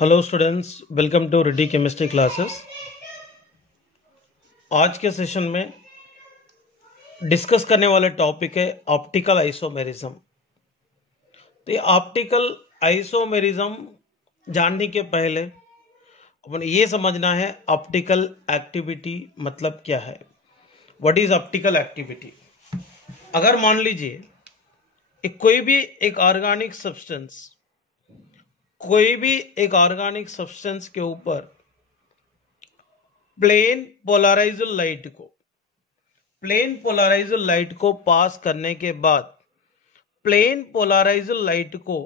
Hello students, welcome to ready chemistry classes. आज के session में डिस्कस करने वाला टॉपिक है ऑप्टिकल आइसोमेरिज्म। तो ये ऑप्टिकल आइसोमेरिज्म जानने के पहले अपन ये समझना है ऑप्टिकल एक्टिविटी मतलब क्या है। What is optical activity? अगर मान लीजिए कोई भी एक ऑर्गेनिक सब्सटेंस के ऊपर प्लेन पोलराइज्ड लाइट को पास करने के बाद प्लेन पोलराइज्ड लाइट को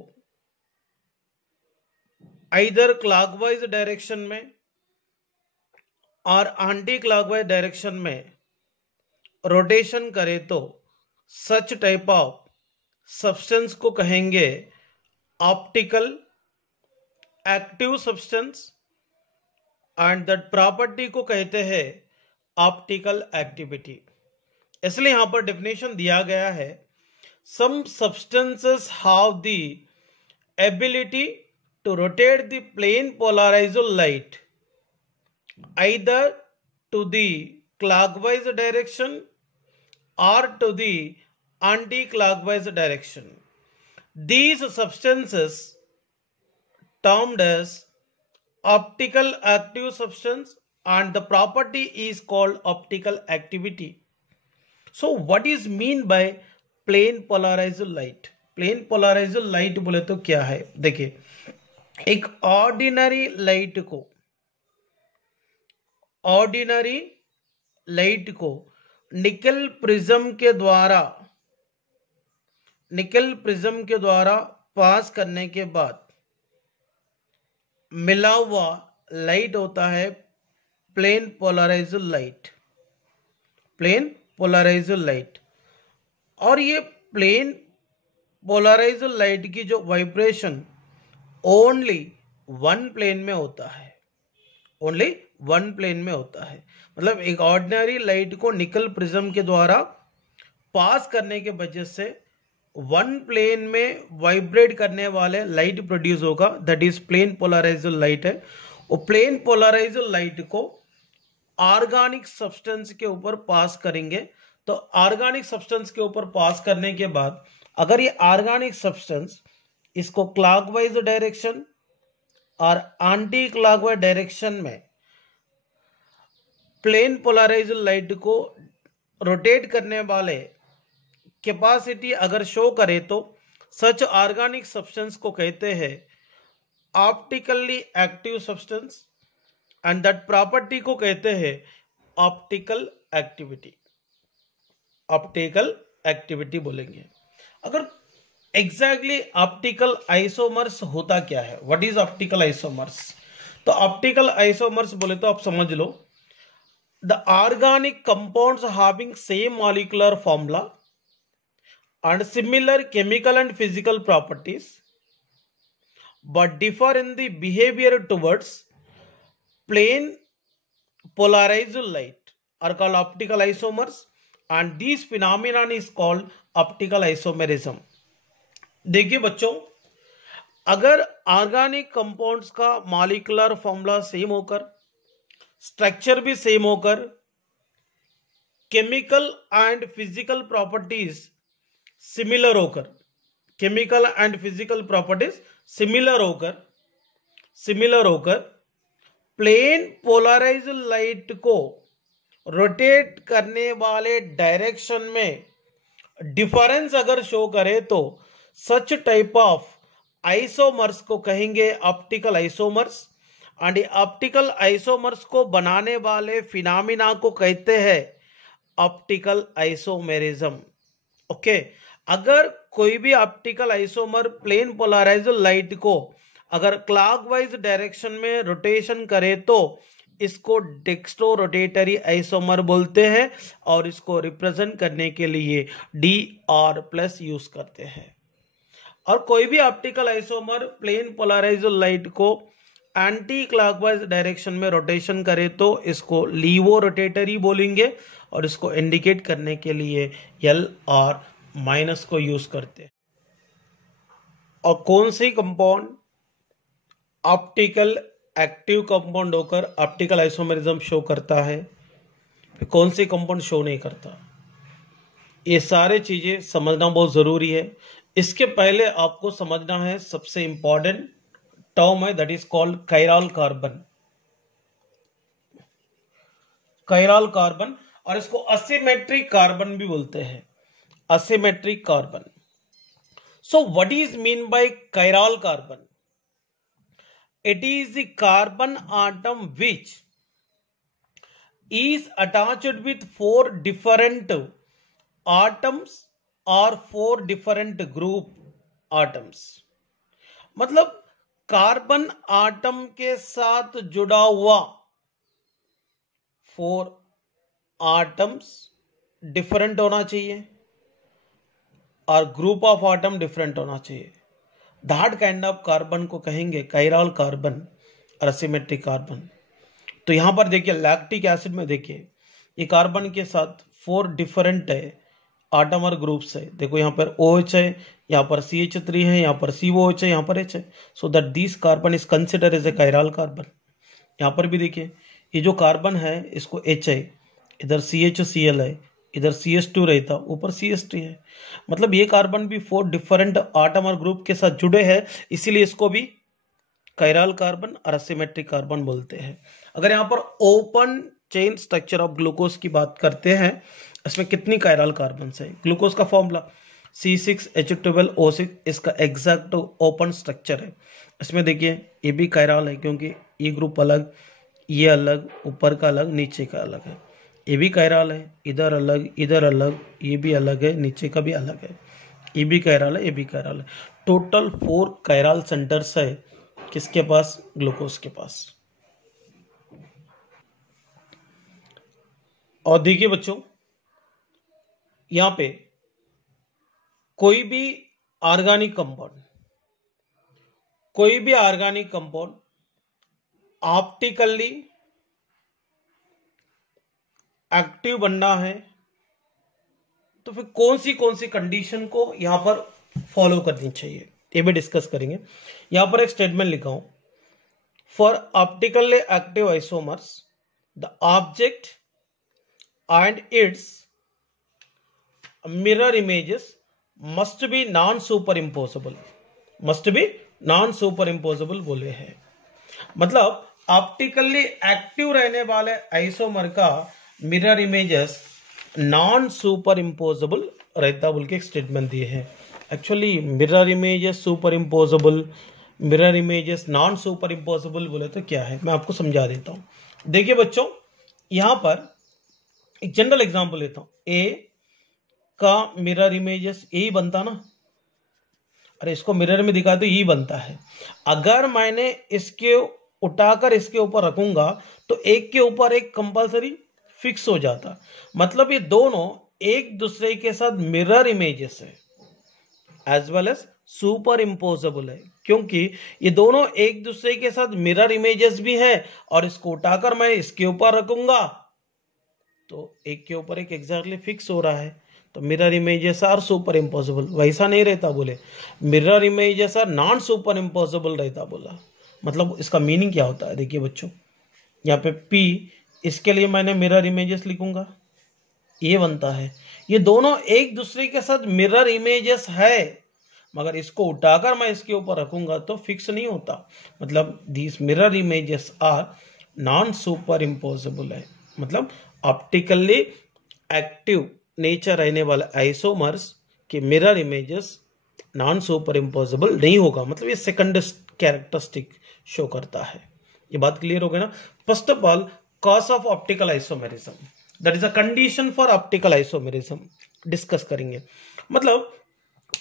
आइदर क्लॉकवाइज डायरेक्शन में और एंटी क्लॉकवाइज डायरेक्शन में रोटेशन करे तो सच टाइप ऑफ सब्सटेंस को कहेंगे optical active substance and that property को कहते हैं ऑप्टिकल एक्टिविटी। इसलिए यहां पर डेफिनेशन दिया गया है, some substances have the ability to rotate the plane polarized light either to the clockwise direction or to the anti-clockwise direction. These substances termed as optical active substance and the property is called optical activity. So what is mean by plane polarized light? Plane polarized light बोले तो क्या है? देखिए, एक ordinary light को निकल prism के द्वारा पास करने के बाद मिला हुआ लाइट होता है प्लेन पोलराइज्ड लाइट। और ये प्लेन पोलराइज्ड लाइट की जो वाइब्रेशन ओनली वन प्लेन में होता है। मतलब एक ऑर्डिनरी लाइट को निकल प्रिज्म के द्वारा पास करने के वजह से वन प्लेन में वाइब्रेट करने वाले लाइट प्रोड्यूस होगा, that is plane polarized light है। वो प्लेन पोलराइज्ड लाइट को ऑर्गेनिक सब्सटेंस के ऊपर पास करेंगे। तो ऑर्गेनिक सब्सटेंस के ऊपर पास करने के बाद अगर ये ऑर्गेनिक सब्सटेंस इसको क्लॉकवाइज डायरेक्शन और एंटी क्लॉकवाइज डायरेक्शन में प्लेन पोलराइज्ड लाइट को रोटेट करने वाले कैपेसिटी अगर शो करे तो सच ऑर्गेनिक सब्सटेंस को कहते हैं optically active substance and that property को कहते हैं ऑप्टिकल एक्टिविटी बोलेंगे। अगर एग्जैक्टली ऑप्टिकल आइसोमर्स होता क्या है? What is optical isomers? तो ऑप्टिकल आइसोमर्स बोले तो आप समझ लो, the organic compounds having same molecular formula and similar chemical and physical properties but differ in the behavior towards plane polarized light are called optical isomers, and this phenomenon is called optical isomerism. देखिए बच्चों, अगर organic compounds का molecular formula same होकर, structure भी same होकर, chemical and physical properties similar होकर plane polarized light को rotate करने वाले डायरेक्शन में डिफरेंस अगर शो करे तो सच टाइप ऑफ आइसोमर्स को कहेंगे optical isomers. And optical isomers को बनाने वाले फिनोमिना को कहते हैं ऑप्टिकल आइसोमेरिज्म। ओके, अगर कोई भी optical isomer plane polarized light को अगर क्लॉकवाइज डायरेक्शन में रोटेशन करे तो इसको डेक्स्ट्रो रोटेटरी आइसोमर बोलते हैं और इसको रिप्रेजेंट करने के लिए DR+ यूज करते हैं। और कोई भी optical isomer plane polarized light को एंटी क्लॉकवाइज डायरेक्शन में रोटेशन करे तो इसको लीवो रोटेटरी बोलेंगे और इसको इंडिकेट करने के लिए L और माइनस को यूज करते हैं। और कौन सी कंपाउंड ऑप्टिकल एक्टिव कंपाउंड होकर ऑप्टिकल आइसोमेरिज्म शो करता है, फिर कौन सी कंपाउंड शो नहीं करता। ये सारे चीजें समझना बहुत जरूरी है। इसके पहले आपको समझना है सबसे इंपॉर्टेंट टर्म है, that is called chiral carbon. Chiral carbon, और इसको असिमेट्रिक कार्बन भी बोलते हैं, asymmetric carbon. So what is mean by chiral carbon? It is the carbon atom which is attached with 4 different atoms or 4 different group atoms। मतलब carbon atom के साथ जुड़ा हुआ 4 आटम्स डिफरेंट होना चाहिए और ग्रुप ऑफ आटम डिफरेंट होना चाहिए। दैट काइंड ऑफ कार्बन को कहेंगे कायरल कार्बन और असिमेट्रिक कार्बन। तो यहां पर देखिए लैक्टिक एसिड में देखिए ये कार्बन के साथ 4 डिफरेंट है आटम और ग्रुप्स है। देखो यहाँ पर OH है, यहाँ पर CH3 है, यहाँ पर COH है, यहाँ पर H है। So that this carbon is consider as a chiral carbon. यहाँ पर भी देखिए ये जो कार्बन है इसको H है, इधर CHCl है, इधर CH2 रहता, ऊपर CH3 है। मतलब ये कार्बन भी 4 डिफरेंट आटम और ग्रुप के साथ जुड़े हैं, इसीलिए इसको भी कायरल कार्बन और असिमेट्रिक कार्बन बोलते हैं। अगर यहाँ पर open chain structure of glucose की बात करते हैं, इसमें कितनी कायरल कार्बन है? ग्लूकोज का फॉर्मूला C6H12O6, इसका एग्जैक्ट ओपन स्ट्रक्चर है। इसमें देखिए ये भी कायरल है क्योंकि ये ग्रुप अलग, ये अलग, ऊपर का अलग, नीचे का अलग है। ये भी कायरल है, इधर अलग, इधर अलग, ये भी अलग है, नीचे का भी अलग है। ये भी कायरल है, ये भी कायरल है। टोटल 4 कायरल सेंटर्स है किसके पास? ग्लूकोज के पास। और देखिए बच्चों यहां पे कोई भी ऑर्गेनिक कंपाउंड ऑप्टिकली एक्टिव बनना है तो फिर कौन सी कंडीशन को यहां पर फॉलो करनी चाहिए, ये भी डिस्कस करेंगे। यहां पर एक स्टेटमेंट लिखा हूं, for optically active isomers the object and it's mirror images must be non super imposable बोले हैं। मतलब ऑप्टिकली एक्टिव रहने वाले आइसोमर का mirror images non super imposable रहता बोल के एक स्टेटमेंट दिए हैं। Actually mirror images super imposable, mirror images non super imposable बोले तो क्या है, मैं आपको समझा देता हूं। देखिए बच्चों यहां पर एक जनरल एग्जांपल लेता हूं, ए का मिरर इमेजेस यही बनता ना, अरे इसको मिरर में दिखा तो यही बनता है। अगर मैंने इसके उठाकर इसके ऊपर रखूंगा तो एक के ऊपर एक कंपलसरी फिक्स हो जाता। मतलब ये दोनों एक दूसरे के साथ मिरर इमेजेस है as well as superimposable है, क्योंकि ये दोनों एक दूसरे के साथ मिरर इमेजेस भी है और इसको उठाकर मैं इसके ऊपर रखूंगा तो एक के ऊपर एक एग्जैक्टली फिक्स हो रहा है। तो mirror images are super impossible, वैसा नहीं रहता बोले, mirror images are non super impossible रहता बोला। मतलब इसका मीनिंग क्या होता है? देखिए बच्चों यहाँ पे P, इसके लिए मैंने मिरर इमेजेस लिखूंगा, ये बनता है। ये दोनों एक दूसरे के साथ मिरर इमेजेस है, मगर इसको उठाकर मैं इसके ऊपर रखूंगा तो फिक्स नहीं होता। मतलब this mirror images are non super impossible है। मतलब ऑप्टिकली एक्टिव नेचर रहने वाले आइसोमर्स के mirror images non super impossible नहीं होगा। मतलब ये सेकंड कैरेक्टरिस्टिक शो करता है। ये बात क्लियर हो गई ना? First of all cause of optical isomerism, that is a condition for optical isomerism discuss करेंगे। मतलब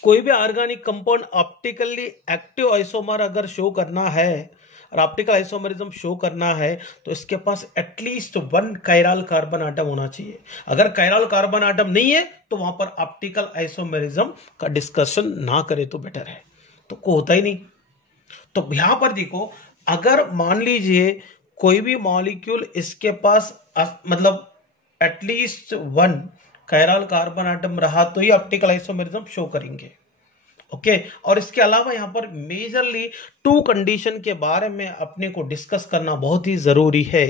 कोई भी organic compound optically active isomer अगर शो करना है और ऑप्टिकल आइसोमेरिज्म शो करना है तो इसके पास एटलीस्ट 1 कायरल कार्बन आटम होना चाहिए। अगर कायरल कार्बन आटम नहीं है तो वहां पर ऑप्टिकल आइसोमेरिज्म का डिस्कशन ना करे तो बेटर है, तो को होता ही नहीं। तो यहां पर देखो अगर मान लीजिए कोई भी मॉलिक्यूल इसके पास मतलब एटलीस्ट 1 कायरल कार्बन आटम रहा तो ही ऑप्टिकल आइसोमेरिज्म शो करेंगे। ओके और इसके अलावा यहां पर मेजरली 2 कंडीशन के बारे में अपने को डिस्कस करना बहुत ही जरूरी है,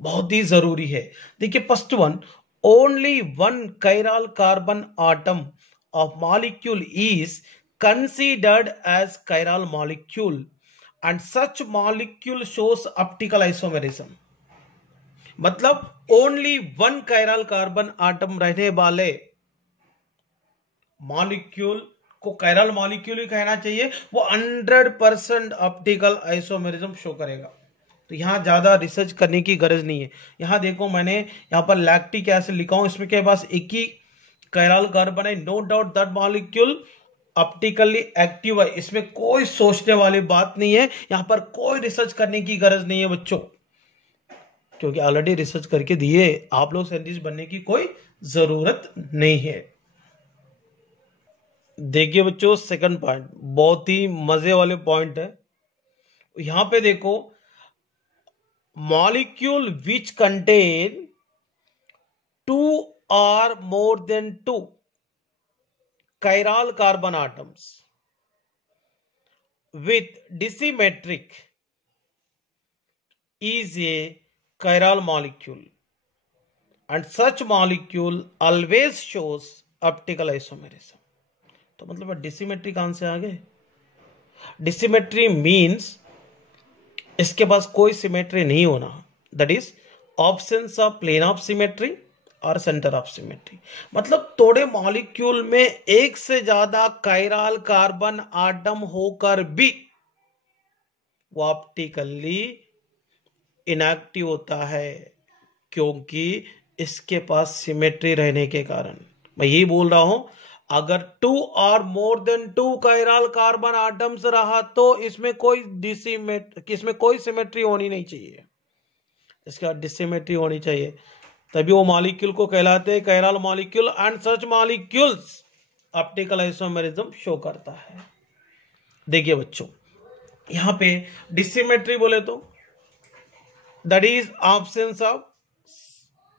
बहुत ही जरूरी है। देखिए first one, only one chiral carbon atom of molecule is considered as chiral molecule and such molecule shows optical isomerism. मतलब only one chiral carbon atom रहने वाले मॉलिक्यूल को कायरल मॉलिक्यूल ही कहना चाहिए, वो 100% ऑप्टिकल आइसोमेरिज्म शो करेगा। तो यहां ज्यादा रिसर्च करने की गरज नहीं है। यहां देखो मैंने यहां पर लैक्टिक एसिड लिखा हूं, इसमें के पास एक ही कायरल कार्बन है, no doubt that molecule optically active है, इसमें कोई सोचने वाली बात नहीं है, यहां पर कोई रिसर्च करने की गरज नहीं है बच्चों, क्योंकि ऑलरेडी रिसर्च करके दिए, आप लोग साइंटिस्ट बनने की कोई जरूरत नहीं है। देखिए बच्चों सेकंड पॉइंट बहुत ही मजे वाले पॉइंट है। यहां पे देखो, molecule which contain 2 or more than 2 chiral carbon atoms with disymmetric is a chiral molecule and such molecule always shows optical isomerism। तो मतलब डिसिमेट्री कहां से आ गए? डिसिमेट्री मीन्स इसके पास कोई सिमेट्री नहीं होना, that is absence of plane of symmetry और सेंटर ऑफ सिमेट्री। मतलब थोड़े मॉलिक्यूल में एक से ज्यादा कायरल कार्बन आटम होकर भी वो ऑप्टिकली इनएक्टिव होता है, क्योंकि इसके पास सिमेट्री रहने के कारण। मैं यही बोल रहा हूं, अगर 2 और more than 2 chiral carbon atoms रहा तो इसमें कोई सिमेट्री होनी नहीं चाहिए, इसके बाद डिसिमेट्री होनी चाहिए, तभी वो मॉलिक्यूल को कहलाते हैं chiral molecule and such molecules optical isomerism show करता है। देखिए बच्चों यहां पे डिसिमेट्री बोले तो that is absence of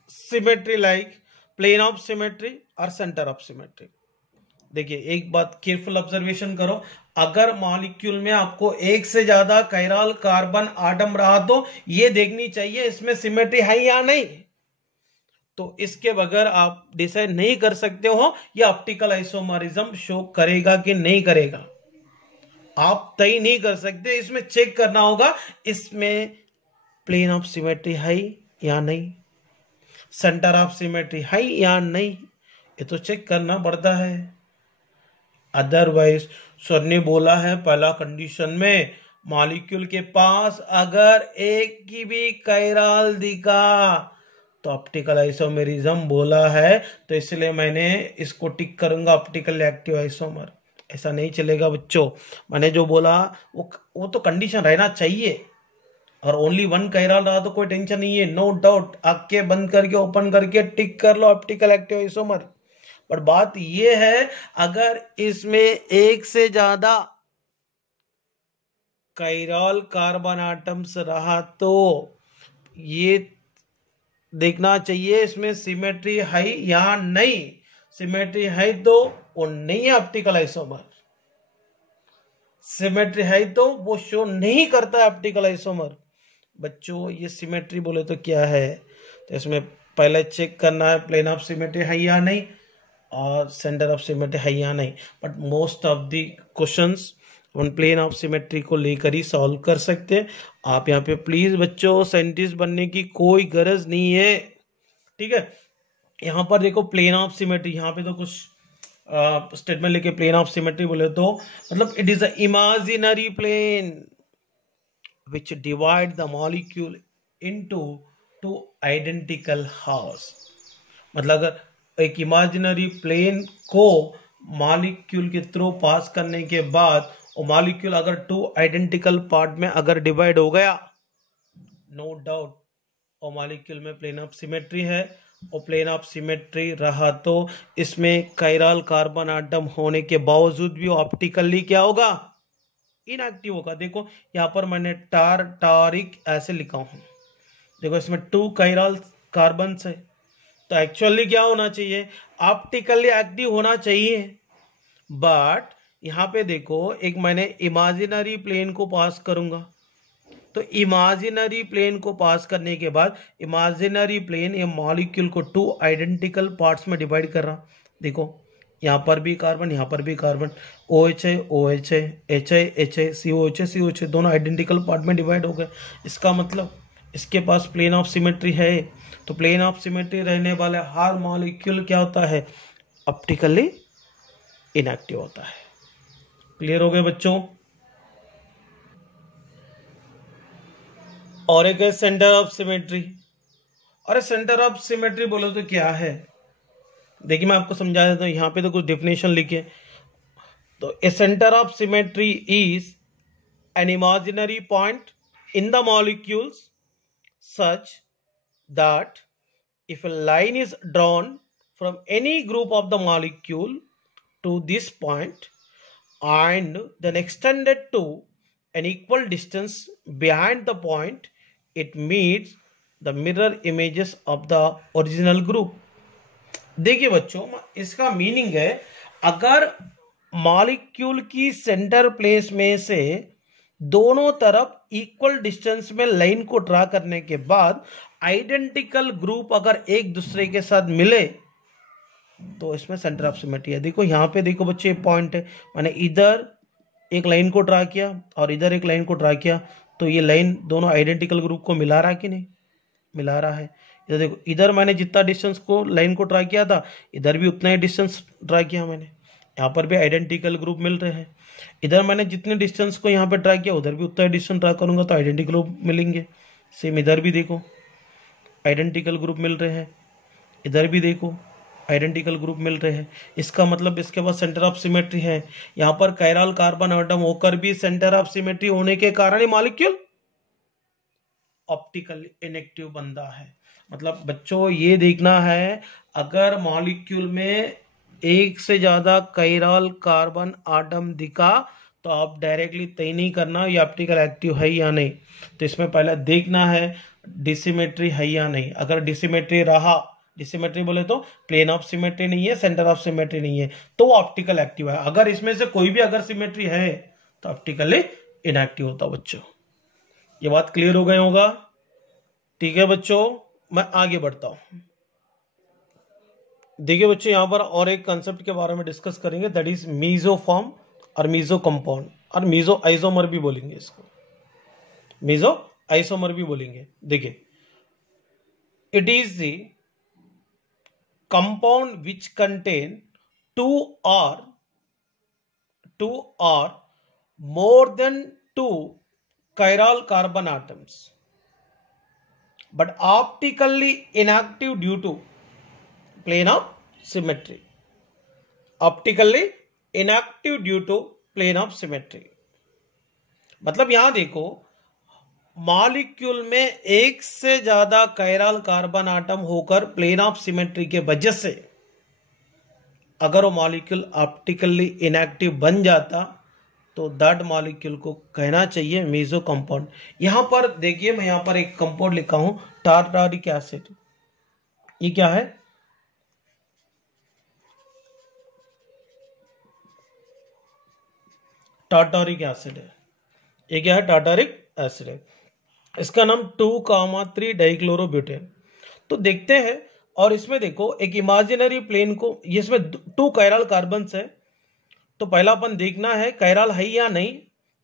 symmetry like plane of symmetry और सेंटर ऑफ सिमेट्री। देखिए एक बात केयरफुल ऑब्जर्वेशन करो, अगर मॉलिक्यूल में आपको एक से ज्यादा कायरल कार्बन आटम रहा तो ये देखनी चाहिए इसमें सिमेट्री है या नहीं, तो इसके बगैर आप डिसाइड नहीं कर सकते हो ये ऑप्टिकल आइसोमेरिज्म शो करेगा कि नहीं करेगा, आप तय नहीं कर सकते। इसमें चेक करना होगा इसमें प्लेन ऑफ सिमेट्री है या नहीं, सेंटर ऑफ सिमेट्री है या नहीं, ये तो चेक करना पड़ता है। अदरवाइज सर ने बोला है पहला कंडीशन में मॉलिक्यूल के पास अगर एक की भी कायरल दिखा तो ऑप्टिकल आइसोमेरिज्म बोला है, तो इसलिए मैंने इसको टिक करूंगा ऑप्टिकल एक्टिव आइसोमर। ऐसा नहीं चलेगा बच्चों, मैंने जो बोला वो तो कंडीशन रहना चाहिए, और ओनली वन कायरल रहा तो कोई टेंशन नहीं है, नो डाउट आंखें बंद करके ओपन करके टिक कर लो ऑप्टिकल एक्टिव आइसोमर। पर बात यह है अगर इसमें एक से ज्यादा कायरल कार्बन आटम्स रहा तो ये देखना चाहिए इसमें सिमेट्री है या नहीं, सिमेट्री है तो वो नहीं है ऑप्टिकल आइसोमर, सिमेट्री है तो वो शो नहीं करता है ऑप्टिकल आइसोमर। बच्चों ये सिमेट्री बोले तो क्या है, तो इसमें पहले चेक करना है प्लेन ऑफ सिमेट्री है या नहीं और सेंटर ऑफ सिमेट्री है या नहीं, but most of the questions one plane of symmetry को लेकर ही सॉल्व कर सकते हैं आप। यहाँ पे प्लीज बच्चों साइंटिस्ट बनने की कोई गरज नहीं है, ठीक है। यहाँ पर देखो प्लेन ऑफ सिमेट्री, यहाँ पे तो कुछ स्टेटमेंट लेके प्लेन ऑफ सिमेट्री बोले तो मतलब it is a imaginary plane which divide the molecule into 2 identical halves। मतलब अगर एक इमेजिनरी प्लेन को मॉलिक्यूल के थ्रू पास करने के बाद वो मॉलिक्यूल अगर 2 आइडेंटिकल पार्ट में अगर डिवाइड हो गया, नो डाउट वो मॉलिक्यूल में प्लेन ऑफ सिमेट्री है, और प्लेन ऑफ सिमेट्री रहा तो इसमें कायरल कार्बन आटम होने के बावजूद भी ऑप्टिकली क्या होगा, इनएक्टिव होगा। देखो यहां पर मैंने टारिक ऐसे लिखा हूं, देखो इसमें 2 कायरल कार्बन है, तो एक्चुअली क्या होना चाहिए, ऑप्टिकली एक्टिव होना चाहिए, बट यहाँ पे देखो, एक मैंने इमेजिनरी प्लेन को पास करूंगा, तो इमेजिनरी प्लेन को पास करने के बाद इमेजिनरी प्लेन ये मॉलिक्यूल को 2 आइडेंटिकल पार्ट्स में डिवाइड कर रहा। देखो यहाँ पर भी कार्बन, यहाँ पर भी कार्बन, OH है OH है, H है H है, COH है COH है, दोनों आइडेंटिकल पार्ट में डिवाइड हो गए। इसका मतलब इसके पास प्लेन ऑफ सिमेट्री है। तो प्लेन ऑफ सिमेट्री रहने वाले हर मॉलिक्यूल क्या होता है, ऑप्टिकली इनएक्टिव होता है। क्लियर हो गए बच्चों? और एक है सेंटर ऑफ सिमेट्री। और सेंटर ऑफ सिमेट्री बोलो तो क्या है, देखिए मैं आपको समझा देता हूँ। यहाँ पे तो कुछ डेफिनेशन लिखे। तो a centre of symmetry is an imaginary point in the molecules such that if a line is drawn from any group of the molecule to this point and then extended to an equal distance behind the point, it meets the mirror images of the original group. देखिए बच्चों, इसका meaning है, अगर molecule की centre place में से दोनों तरफ इक्वल डिस्टेंस में लाइन को ड्रा करने के बाद आइडेंटिकल ग्रुप अगर एक दूसरे के साथ मिले तो इसमें सेंटर ऑफ सिमेट्री है। देखो यहाँ पे देखो बच्चे, पॉइंट है, मैंने इधर एक लाइन को ड्रा किया और इधर एक लाइन को ड्रा किया, तो ये लाइन दोनों आइडेंटिकल ग्रुप को मिला रहा है कि नहीं, मिला रहा है। इधर देखो, इधर मैंने जितना डिस्टेंस को लाइन को ड्रा किया था, इधर भी उतना ही डिस्टेंस ड्रा किया मैंने, यहाँ पर भी आइडेंटिकल ग्रुप मिल रहे हैं। इधर मैंने जितने डिस्टेंस को यहाँ पे ड्रा किया, उधर भी उतना डिस्टेंस ड्रा करूंगा तो आइडेंटिकल ग्रुप मिलेंगे। सेम इधर भी देखो आइडेंटिकल ग्रुप मिल रहे हैं, इधर भी देखो आइडेंटिकल ग्रुप मिल रहे हैं। इसका मतलब इसके पास सेंटर ऑफ सिमेट्री है। यहाँ पर कायरल कार्बन एटम होकर भी सेंटर ऑफ सिमेट्री होने के कारण ही मॉलिक्यूल ऑप्टिकली इनएक्टिव बनता है। मतलब बच्चों ये देखना है, अगर मॉलिक्यूल में एक से ज्यादा कायरल कार्बन आटम दिखा तो आप डायरेक्टली तय नहीं करना ये ऑप्टिकल एक्टिव है या नहीं। तो इसमें पहले देखना है डिसिमेट्री है या नहीं। अगर डिसिमेट्री रहा, डिसिमेट्री बोले तो प्लेन ऑफ सिमेट्री नहीं है, सेंटर ऑफ सिमेट्री नहीं है, तो ऑप्टिकल एक्टिव है। अगर इसमें से कोई भी अगर सिमेट्री है तो ऑप्टिकली इनएक्टिव होता। बच्चों ये बात क्लियर हो गई होगा? ठीक है बच्चों, मैं आगे बढ़ता हूं। देखिए बच्चों, यहां पर और एक कंसेप्ट के बारे में डिस्कस करेंगे, दैट इज मीजोफॉर्म और मीजो कंपाउंड, और मीजो आइसोमर भी बोलेंगे इसको, मीजो आइसोमर भी बोलेंगे। देखिए, it is the compound which contain two or more than 2 chiral carbon atoms but optically inactive due to plane of symmetry. Optically inactive due to plane of symmetry. मतलब यहां देखो, molecule में एक से ज्यादा कायरल कार्बन आटम होकर plane of symmetry के वजह से अगर वो मॉलिक्यूल ऑप्टिकली इनएक्टिव बन जाता तो दैट मॉलिक्यूल को कहना चाहिए मीजो कंपाउंड। यहां पर देखिए, मैं यहां पर एक कंपाउंड लिखा हूं, टार्टारिक एसिड। ये क्या है? टार्टारिक एसिड है। ये क्या है? टार्टारिक एसिड है। इसका नाम 2,3 डाइक्लोरोब्यूटेन। तो देखते हैं, और इसमें देखो एक इमेजिनरी प्लेन को, इसमें 2 कायरल कार्बन है, तो पहला अपन देखना है कायरल है या नहीं।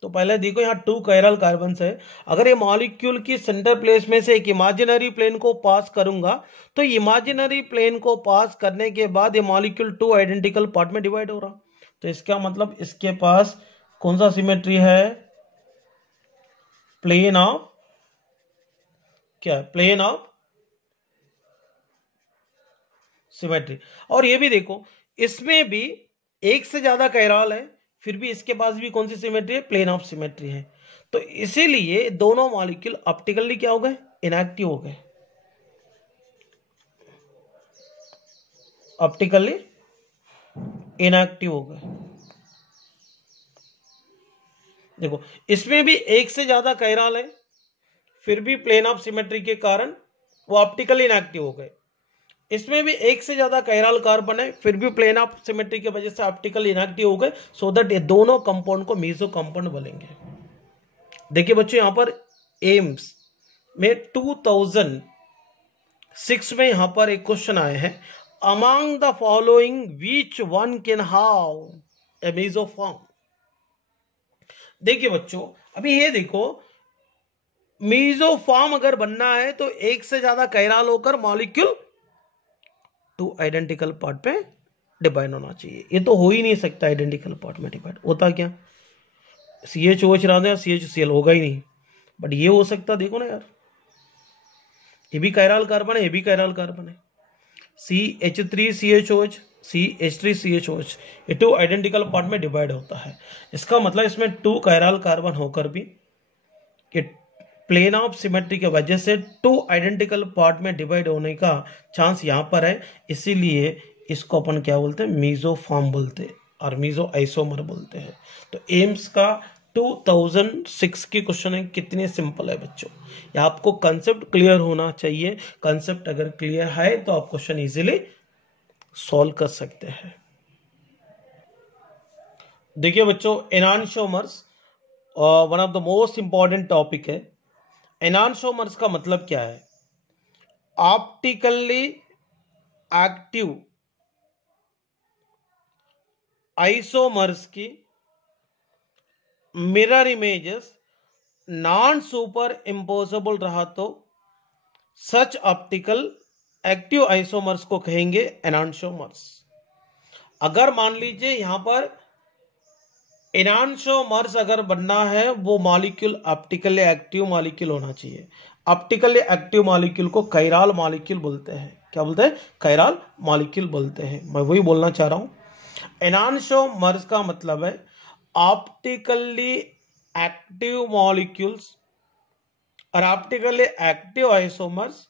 तो पहले देखो यहाँ 2 कायरल कार्बन है। अगर ये मॉलिक्यूल की सेंटर प्लेस में से एक इमेजिनरी प्लेन को पास करूंगा तो इमेजिनरी प्लेन को पास करने के बाद ये मॉलिक्यूल 2 आइडेंटिकल पार्ट में डिवाइड हो रहा। तो इसका मतलब इसके पास कौन सा सिमेट्री है? प्लेन ऑफ, क्या है? Plane of symmetry. और ये भी देखो, इसमें भी एक से ज्यादा कायरल है, फिर भी इसके पास भी कौन सी सिमेट्री है? प्लेन ऑफ सिमेट्री है। तो इसीलिए दोनों मॉलिक्यूल ऑप्टिकली क्या हो गए? इनएक्टिव हो गए, ऑप्टिकली इनएक्टिव हो गए। देखो, इसमें भी एक से ज्यादा कायरल है, फिर भी प्लेन ऑफ सिमेट्री के कारण वो ऑप्टिकली इनएक्टिव हो गए। इसमें भी एक से ज्यादा कायरल कार्बन है, फिर भी प्लेन ऑफ सिमेट्री की वजह से ऑप्टिकल इनएक्टिव हो गए, सो दैट ये दोनों कंपाउंड को मीसो कंपाउंड बोलेंगे। देखिए बच्चों यहां पर एम्स में 2006 में यहां पर एक क्वेश्चन आए हैं, among the following which one can have a mesoform. देखिए बच्चों अभी ये देखो, मेसोफॉर्म अगर बनना है तो एक से ज्यादा कायरल होकर मॉलिक्यूल 2 आइडेंटिकल पार्ट पे डिवाइड होना चाहिए। ये तो हो ही नहीं सकता आइडेंटिकल पार्ट में डिवाइड, होता क्या CH OH रहा था, CHCl होगा ही नहीं, बट ये हो सकता, देखो ना यार, ये भी कायरल कार्बन है, ये भी कायरल कार्बन है, CH3CHOH CH3CHOH, ये 2 आइडेंटिकल पार्ट में डिवाइड होता है। इसका मतलब इसमें 2 कायरल कार्बन होकर भी कि प्लेन ऑफ सिमेट्री के वजह से 2 आइडेंटिकल पार्ट में डिवाइड होने का चांस यहां पर है, इसीलिए इसको अपन क्या बोलते हैं, मेसोफॉर्म बोलते हैं और मेसो आइसोमर बोलते हैं। तो एम्स का 2006 की क्वेश्चन है, कितने सिंपल है बच्चों, या आपको कंसेप्ट क्लियर होना चाहिए। कंसेप्ट अगर क्लियर है तो आप क्वेश्चन इजीली सॉल्व कर सकते हैं। देखिए बच्चों enantiomers one of the most important topic है। एनान्शोमर्स का मतलब क्या है, ऑप्टिकली एक्टिव आइसोमर्स की mirror images non superimposable रहा तो सच ऑप्टिकल एक्टिव आइसोमर्स को कहेंगे एनान्शोमर्स। अगर मान लीजिए यहां पर एनान्शोमर्स अगर बनना है, वो मॉलिक्यूल ऑप्टिकली एक्टिव मॉलिक्यूल होना चाहिए। ऑप्टिकली एक्टिव मॉलिक्यूल को कायरल मॉलिक्यूल बोलते हैं। क्या बोलते हैं, कायरल मॉलिक्यूल बोलते हैं। मैं वही बोलना चाह रहा हूं, एनान्शोमर्स का मतलब है ऑप्टिकली एक्टिव मॉलिक्यूल्स और optically active isomers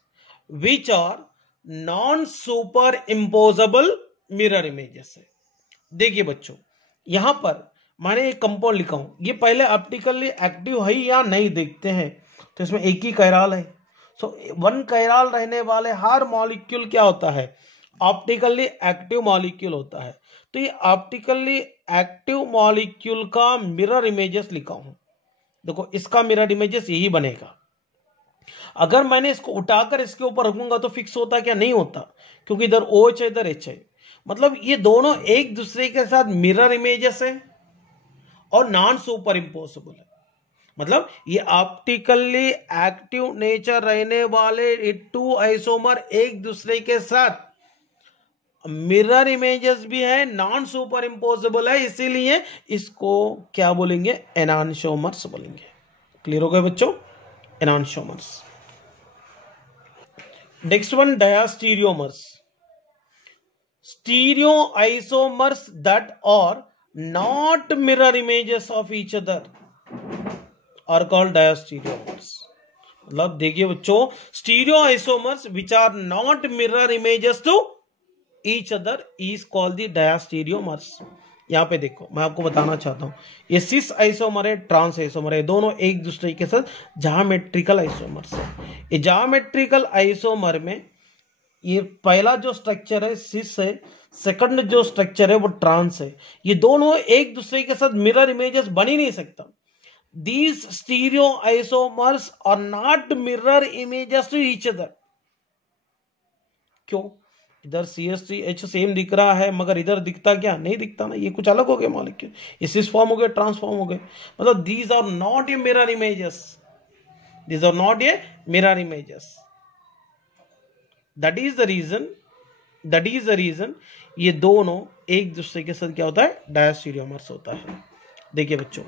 which are non superimposable mirror images है। देखिए बच्चों यहां पर मैंने एक कंपाउंड लिखा हूं, ये पहले ऑप्टिकली एक्टिव है या नहीं देखते हैं। तो इसमें एक ही कायरल है, सो 1 कायरल रहने वाले हर मॉलिक्यूल क्या होता है, ऑप्टिकली एक्टिव मॉलिक्यूल होता है। तो ये ऑप्टिकली एक्टिव मॉलिक्यूल का मिरर इमेजेस लिखा हूं। देखो इसका मिरर इमेजेस यही बनेगा। अगर मैंने इसको उठाकर इसके ऊपर रखूंगा तो फिक्स होता क्या, नहीं होता, क्योंकि इधर OH है इधर H है। मतलब ये दोनों एक दूसरे के साथ मिरर इमेजेस है और नॉन सुपर इम्पोसिबल है। मतलब ये ऑप्टिकली एक्टिव नेचर रहने वाले 2 आइसोमर एक दूसरे के साथ मिरर इमेजेस भी है, नॉन सुपर इम्पोसिबल है, इसीलिए इसको क्या बोलेंगे, एनान्शोमर्स बोलेंगे। क्लियर हो गए बच्चों, enantiomers. Next one diastereomers. Stereo isomers that are not mirror images of each other are called diastereomers। मतलब देखिए बच्चों, stereo isomers which are not mirror images to each other is called the diastereomers. यहां पे देखो मैं आपको बताना चाहता हूं, ये सिस आइसोमर है, ट्रांस आइसोमर है, दोनों एक दूसरे के साथ ज्योमेट्रिकल आइसोमर्स है। ये ज्योमेट्रिकल आइसोमर में ये पहला जो स्ट्रक्चर है सिस है, सेकंड जो स्ट्रक्चर है वो ट्रांस है। ये दोनों एक दूसरे के साथ मिरर इमेजेस बन ही नहीं सकता। These stereo isomers are not mirror images to each other. क्यों, इधर CH3H सेम दिख रहा है मगर इधर दिखता क्या, नहीं दिखता ना, ये कुछ अलग हो गया मॉलिक्यूल, ये सिस फॉर्म हो गए, ट्रांसफॉर्म हो गए। मतलब these are not a mirror images, these are not a mirror images. That is the reason ये दोनों एक दूसरे के साथ क्या होता है, डायास्टीरियोमर्स होता है। देखिए बच्चों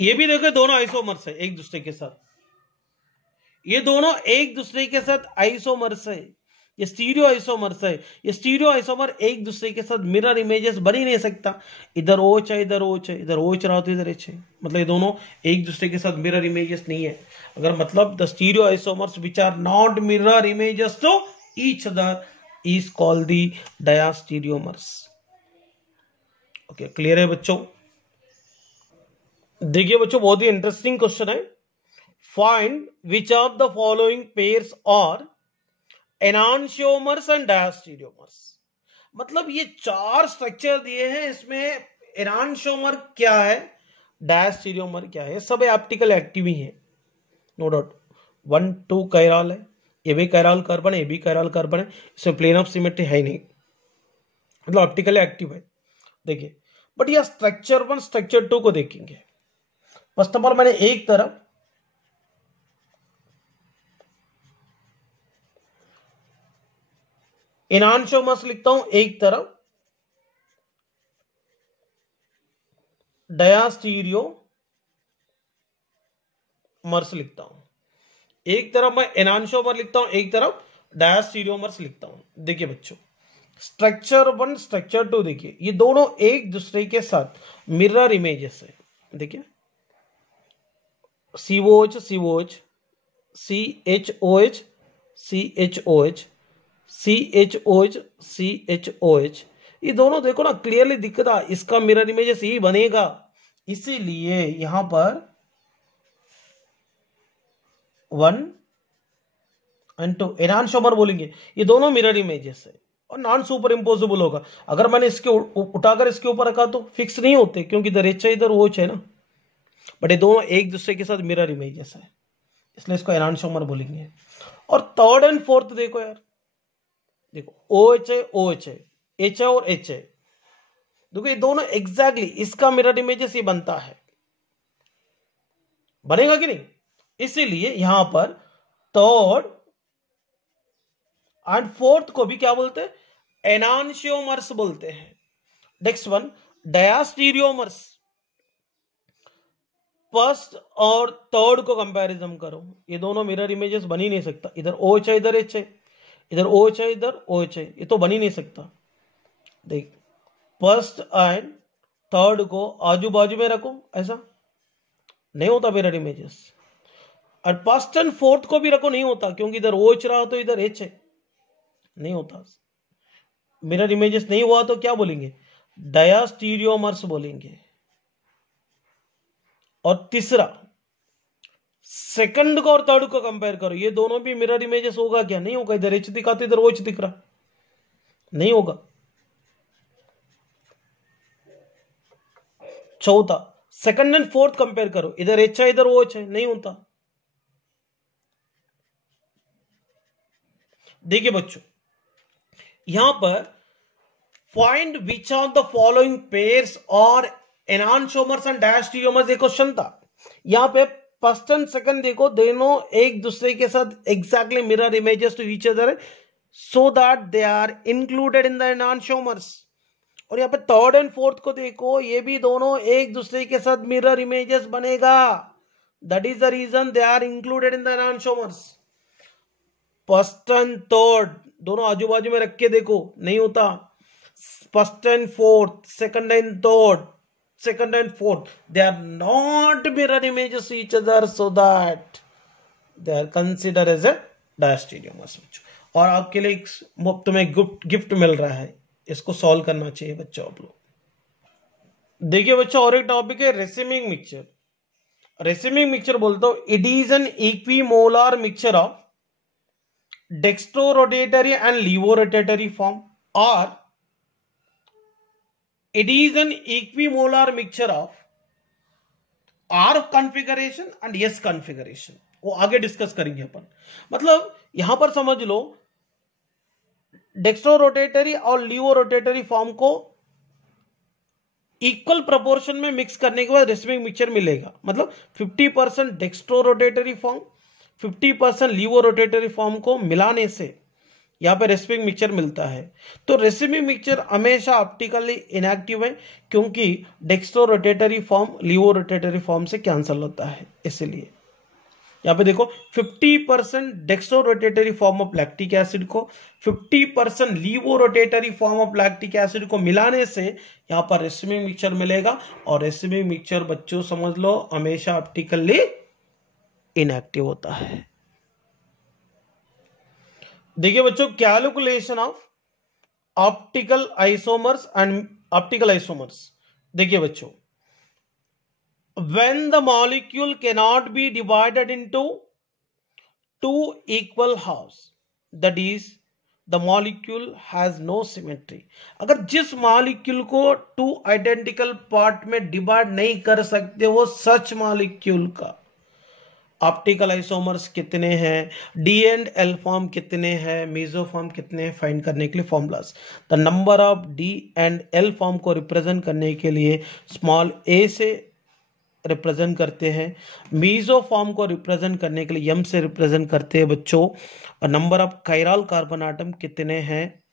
ये भी देखो, दोनों आइसोमर्स है एक दूसरे के साथ, ये दोनों एक दूसरे के साथ आइसोमर्स है, ये स्टीरियो आइसोमर्स है। ये स्टीरियो आइसोमर एक दूसरे के साथ मिरर इमेजेस बन ही नहीं सकता। इधर OH है इधर OH है, इधर OH रहा तो इधर H है, मतलब ये दोनों एक दूसरे के साथ मिरर इमेजेस नहीं है। अगर मतलब the stereo isomers which are not mirror images to each other is called the diastereomers. Okay clear है बच्चों। देखिए बच्चों बहुत ही इंटरेस्टिंग क्वेश्चन है, find which of the following pairs और एनांशियोमर्स एंड डायस्टीरियोमर्स। मतलब ये चार स्ट्रक्चर दिए हैं, इसमें एनांशियोमर क्या है, डायस्टीरियोमर क्या है, सब ऑप्टिकल एक्टिव ही है, नो डाउट। 1 2 कैरल है, ये भी कैरल कार्बन है, ये भी कैरल कार्बन है, इसमें प्लेन ऑफ सिमेट्री है ही नहीं, मतलब ऑप्टिकली एक्टिव है। देखिए बट यह स्ट्रक्चर 1 स्ट्रक्चर 2 को देखेंगे। फर्स्ट ऑफ ऑल मैंने एक तरफ एनांशियोमर्स लिखता हूं, एक तरफ डायस्टीरियोमर्स लिखता हूं, एक तरफ मैं एनांशियोमर लिखता हूं, एक तरफ डायस्टीरियोमर्स लिखता हूं। देखिए बच्चों, स्ट्रक्चर 1 स्ट्रक्चर 2 देखिए, ये दोनों एक दूसरे के साथ मिरर इमेजेस है। देखिए COH COH, CHOH CHOH, CHOH CHOH, ये दोनों देखो ना क्लियरली दिखता, इसका मिरर इमेजेस ही बनेगा, इसीलिए यहां पर 1 एंड 2 एनांशियोमर बोलेंगे, ये दोनों मिरर इमेजेस है और नॉन सुपर इम्पोजिबल होगा। अगर मैंने इसके उठाकर इसके ऊपर रखा तो फिक्स नहीं होते, क्योंकि इधर एच है इधर OH है ना, बट ये दोनों एक दूसरे के साथ मिरर इमेजेस है, इसलिए इसको एनांशियोमर बोलेंगे। और थर्ड एंड फोर्थ देखो यार, देखो OH है OH है, H है और H है, देखो ये दोनों एग्जैक्टली इसका मिरर इमेजेस ये बनता है, बनेगा कि नहीं, इसीलिए यहां पर थर्ड एंड फोर्थ को भी क्या बोलते हैं, एनांशियोमर्स बोलते हैं। नेक्स्ट वन डायस्टीरियोमर्स, फर्स्ट और थर्ड को कंपैरिजन करो, ये दोनों मिरर इमेजेस बन ही नहीं सकता, इधर OH है इधर H है, इधर OH है इधर OH है, ये तो बन ही नहीं सकता। देख फर्स्ट एंड थर्ड को आजू बाजू में रखो, ऐसा नहीं होता मिरर इमेजेस, और फर्स्ट एंड फोर्थ को भी रखो, नहीं होता, क्योंकि इधर OH रहा तो इधर H है, नहीं होता, मिरर इमेजेस नहीं हुआ तो क्या बोलेंगे, डायस्टीरियोमर्स बोलेंगे। और तीसरा सेकंड को और थर्ड को कंपेयर करो, ये दोनों भी मिरर इमेजेस होगा क्या, नहीं होगा, इधर H दिखा तो इधर OH दिख रहा, नहीं होगा। चौथा सेकंड एंड फोर्थ कंपेयर करो, इधर H है इधर OH है, नहीं होता। देखिए बच्चों, यहां पर find which of the following pairs और एनांशियोमर्स एंड डायस्टीरियोमर्स, एक क्वेश्चन था, यहां पे फर्स्ट एंड सेकंड देखो, दोनों एक दूसरे के साथ exactly mirror images to each other, so that they are included in the enantiomers. और यहां पे थर्ड एंड फोर्थ को देखो, ये भी दोनों एक दूसरे के साथ मिरर इमेजेस बनेगा, that is the reason they are included in the enantiomers. First and third दोनों आजू बाजू में रख के देखो, नहीं होता, first and fourth, second and third, second and fourth, they are not mirror images each other, so that they are considered as a diastereomers। और आपके लिए मुफ्त में गिफ्ट मिल रहा है, इसको सॉल्व करना चाहिए बच्चों आप लोग। देखिए बच्चों, और एक टॉपिक है रेसिमिक मिक्सचर। रेसिमिक मिक्सचर बोलता हूं, it is an equimolar mixture of dextrorotatory and laevorotatory form, और it is an equimolar mixture of R configuration and S configuration, वो आगे डिस्कस करेंगे अपन। मतलब यहां पर समझ लो, डेक्स्ट्रोरोटेटरी और लीवोरोटेटरी फॉर्म को इक्वल प्रोपोर्शन में मिक्स करने के बाद रेसिमिक मिक्सचर मिलेगा। मतलब 50% डेक्स्ट्रोरोटेटरी फॉर्म 50% लीवोरोटेटरी फॉर्म को मिलाने से यहां पे रेसिमिक मिक्सचर मिलता है। तो रेसिमिक मिक्सचर हमेशा ऑप्टिकली इनएक्टिव है, क्योंकि डेक्स्ट्रोरोटेटरी फॉर्म लीवोरोटेटरी फॉर्म से कैंसिल होता है, इसलिए यहां पे देखो 50% dextrorotatory form of lactic acid को 50% लीवोरोटेटरी फॉर्म ऑफ लैक्टिक एसिड को मिलाने से यहां पर रेसिमिक मिक्सचर मिलेगा। और रेसिमिक मिक्सचर बच्चों समझ लो हमेशा ऑप्टिकली इनएक्टिव होता है। देखिए बच्चों, calculation of optical isomers and optical isomers. देखिए बच्चों, when the molecule cannot be divided into two equal halves, that is the molecule has no symmetry. अगर जिस मॉलिक्यूल को टू आइडेंटिकल पार्ट में डिवाइड नहीं कर सकते वो सच मॉलिक्यूल का ऑप्टिकल आइसोमर्स कितने हैं, डी एंड एल फॉर्म कितने हैं, मेसो फॉर्म कितने हैं, फाइंड करने के लिए formulas. The number of D and L form को रिप्रेजेंट करने के लिए स्मॉल ए से रिप्रेजेंट करते हैं, मीजो फॉर्म को रिप्रेजेंट करने के लिए एम से रिप्रेजेंट करते हैं बच्चों। और number of chiral carbon atom कितने हैं,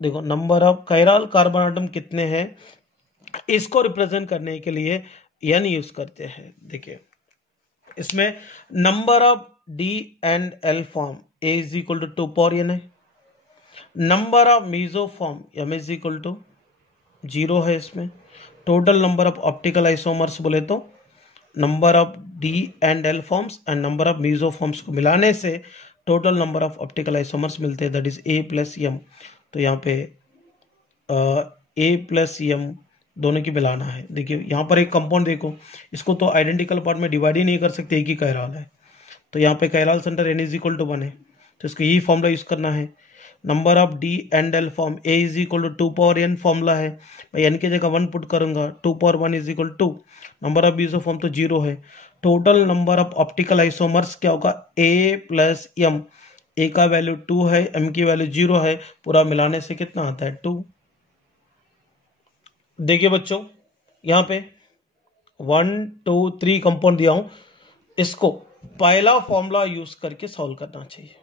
देखो number of chiral carbon atom कितने हैं, इसको रिप्रेजेंट करने के लिए एन यूज करते हैं। देखिए इसमें number of D and L form a is equal to 2 power n है, number of meso form m is equal to 0 है। इसमें total number of optical isomers बोले तो number of D and L forms and number of meso forms को मिलाने से total number of optical isomers मिलते हैं, that is a plus m. तो यहाँ पे ए प्लस एम दोनों की मिलाना है। देखिए यहाँ पर एक कंपाउंड देखो, इसको तो आइडेंटिकल पार्ट में डिवाइड ही नहीं कर सकते, एक ही कायरल है, तो यहाँ पे chiral centre n is equal to 1 है, तो इसको यही फॉर्मूला यूज करना है। Number of D and L form a is equal to 2 power n formula है, मैं एन की जगह 1 पुट करूंगा, 2 power 1 is equal to, number of meso form तो 0 है। Total number of optical isomers क्या होगा, ए प्लस एम, ए का वैल्यू 2 है, एम की वैल्यू 0 है, पूरा मिलाने से कितना आता है 2। देखिए बच्चों यहाँ पे 1 2 3 कंपाउंड दिया हूं, इसको पहला फॉर्मूला यूज करके सॉल्व करना चाहिए।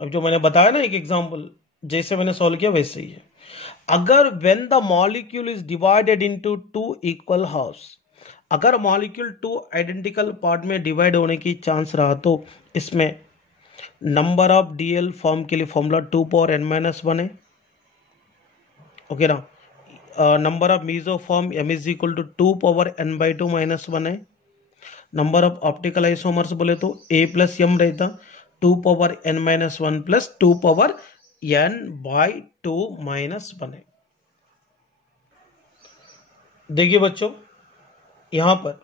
अब जो मैंने बताया ना एक एग्जांपल, जैसे मैंने सॉल्व किया वैसे ही है। अगर when the molecule is divided into 2 equal halves, अगर मॉलिक्यूल 2 आइडेंटिकल पार्ट में डिवाइड होने की चांस रहा तो इसमें नंबर ऑफ डीएल फॉर्म के लिए फॉर्मूला 2 पावर n माइनस 1 है, ओके ना। Number of meso form m is equal to 2 power n by 2 minus 1 है। नंबर ऑफ ऑप्टिकल आइसोमर्स बोले तो a प्लस एम रहता, 2 power n minus 1 plus 2 power n by 2 minus 1 है। देखिए बच्चों यहां पर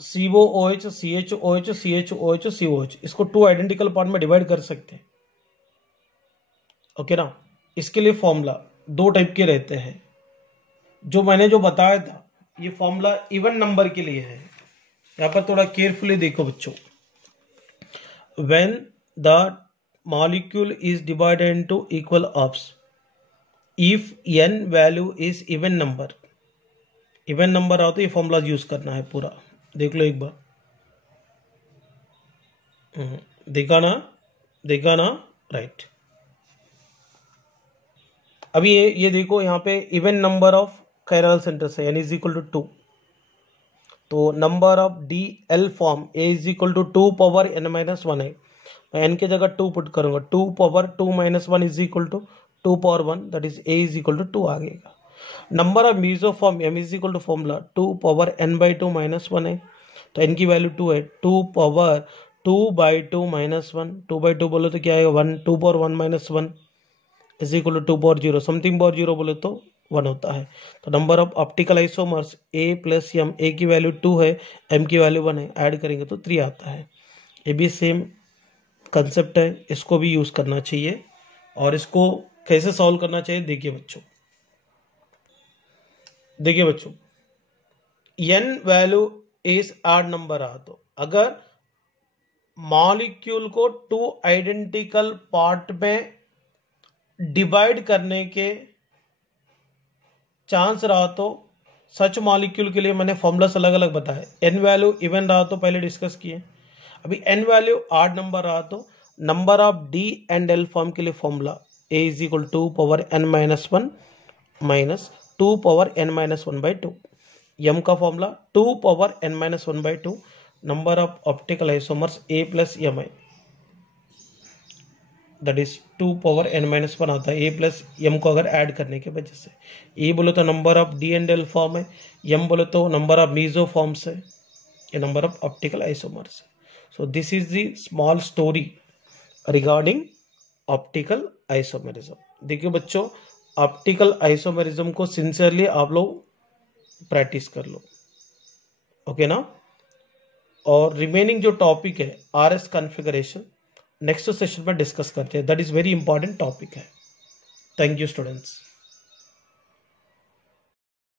COOH, CHOH, CHOH, COH, इसको 2 आइडेंटिकल पार्ट में डिवाइड कर सकते हैं, ओके ना। इसके लिए फॉर्मूला 2 टाइप के रहते हैं, जो मैंने जो बताया था ये फॉर्मूला इवन नंबर के लिए है। यहां पर थोड़ा केयरफुली देखो बच्चों, when the molecule is divided into equal halves, if n value is even number, even number आओ तो ये फॉर्मूला यूज करना है पूरा, देख लो एक बार। देखा ना, राइट। अभी ये देखो यहाँ पे even number of chiral centres है, n इज इक्वल टू 2, तो number of D L form a is equal to 2 power n minus 1 है, मैं n की जगह 2 पुट करूंगा, 2 power 2 minus 1 is equal to 2 power 1, that is a is equal to 2 आ गएगा। Number of meso form m is equal to formula 2 power n by 2 minus 1 है, तो n की वैल्यू 2 है, 2 पावर 2 बाई 2 माइनस 1, 2 बाई 2 बोलो तो क्या आएगा 1, 2 power 1 minus 1 is equal to 2 power 0, something power 0 बोले तो 1 होता है। तो number of optical isomers a plus m, a की वैल्यू 2 है, m की वैल्यू 1 है, ऐड करेंगे तो 3 आता है। ये भी सेम कंसेप्ट है, इसको भी यूज करना चाहिए। और इसको कैसे सॉल्व करना चाहिए देखिए बच्चों n value is odd number आ, तो अगर मॉलिक्यूल को 2 आइडेंटिकल पार्ट में डिवाइड करने के चांस रहा तो सच मॉलिक्यूल के लिए मैंने फॉर्मूलास अलग अलग बताए। n वैल्यू इवन रहा तो पहले डिस्कस किए, अभी n वैल्यू ऑड नंबर रहा तो number of D and L form के लिए formula a is equal 2 power n minus 1 minus 2 power n minus 1 by 2, m का formula 2 power n minus 1 by 2, number of optical isomers a plus m है, that is 2 power n minus 1 आता है, a plus M को अगर add करने के वजह से। ए बोले तो number of D and L form है, एम बोले तो नंबर ऑफ मीजो फॉर्म्स है, ये नंबर ऑफ ऑप्टिकल आइसोमर्स है। So this is the small story regarding optical isomerism. देखिए बच्चों ऑप्टिकल आइसोमेरिज्म को सिंसियरली आप लोग प्रैक्टिस कर लो, ओके ना। और रिमेनिंग जो टॉपिक है RS कॉन्फ़िगरेशन नेक्स्ट सेशन में डिस्कस करते हैं. That is very important topic है. Thank you students.